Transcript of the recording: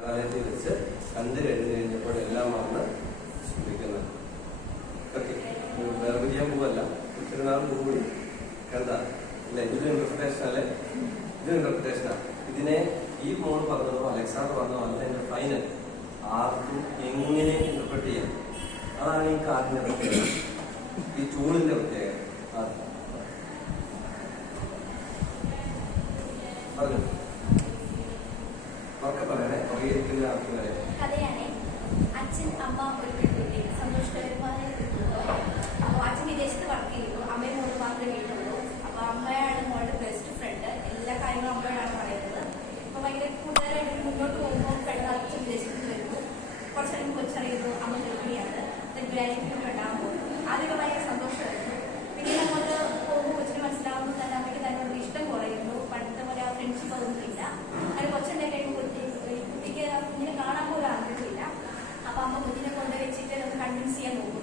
ആലയത്തിൽ വെച്ച് കണ്ടു കഴിഞ്ഞപ്പോൾ എല്ലാം വന്ന് ശ്രദ്ധിക്കുന്നത്. ഓക്കെ, വേർപിരിയാൻ പോവല്ല, ഇത്തിരി നാൾ കൂടി എന്താ ഇല്ല, ഇതൊരു ഇന്റർപ്രിട്ടേഷൻ അല്ലേ? ഇതൊരു ഇന്റർപ്രിട്ടേഷനാണ്. ഇതിനെ ഈ മോൾ പറഞ്ഞതോ അലക്സാണ്ടർ പറഞ്ഞതോ അല്ല എന്റെ ഫൈനൽ. ആർക്കും എങ്ങനെ ഇന്റർപ്രറ്റ് ചെയ്യാം, അതാണ് ഈ കാർഡിന്റെ പ്രത്യേകത, ഈ ചൂടിന്റെ പ്രത്യേകത. പറഞ്ഞു ഒക്കെ പറയണേ, കുറേയിരിക്കുന്ന ആൾക്കാരെ കഥയാണ്. അച്ഛൻ അമ്മ ഒരു പെൺകുട്ടി, സന്തോഷകരമായ അപ്പോൾ അച്ഛൻ വിദേശത്ത് വർക്ക് ചെയ്യുന്നു, അമ്മയും മോളും മാത്രമേ വീട്ടുള്ളൂ. അപ്പൊ അമ്മയാണ് മോളുടെ ബെസ്റ്റ് ഫ്രണ്ട്, എല്ലാ കാര്യങ്ങളും അമ്മയോടാണ് പറയുന്നത്. അപ്പൊ ഭയങ്കര കൂട്ടുകാരായിട്ട് മുന്നോട്ട് പോകുമ്പോൾ പെട്ടെന്ന് അച്ഛൻ വിദേശത്ത് വരുന്നു, കുറച്ചധികം കൊച്ചറിയുന്നു, അമ്മ ഗർഭിണിയാണ്, ഗ്രാജുവേറ്റ് ഉണ്ടാകാൻ പോകുന്നു. ആദ്യമൊക്കെ ഭയങ്കര സന്തോഷമായിരുന്നു. പിന്നീട് അങ്ങോട്ട് പോകുമ്പോൾ കൊച്ചിന് മനസ്സിലാവുമ്പോൾ തന്നെ അമ്മയ്ക്ക് തന്നോട് ഇഷ്ടം കുറയുന്നു, പണ്ടത്തെ പോലെ ആ ഫ്രണ്ട്ഷിപ്പ് ഒന്നുമില്ല. അങ്ങനെ കൊച്ചുണ്ടെ കഴിയുമ്പോൾ കുട്ടിക്ക് കുഞ്ഞിനെ കാണാൻ പോലും ആഗ്രഹമില്ല. അപ്പൊ അമ്മ കുഞ്ഞിനെ കൊണ്ട് വെച്ചിട്ട് ഒന്ന് കൺവിൻസ് ചെയ്യാൻ നോക്കും.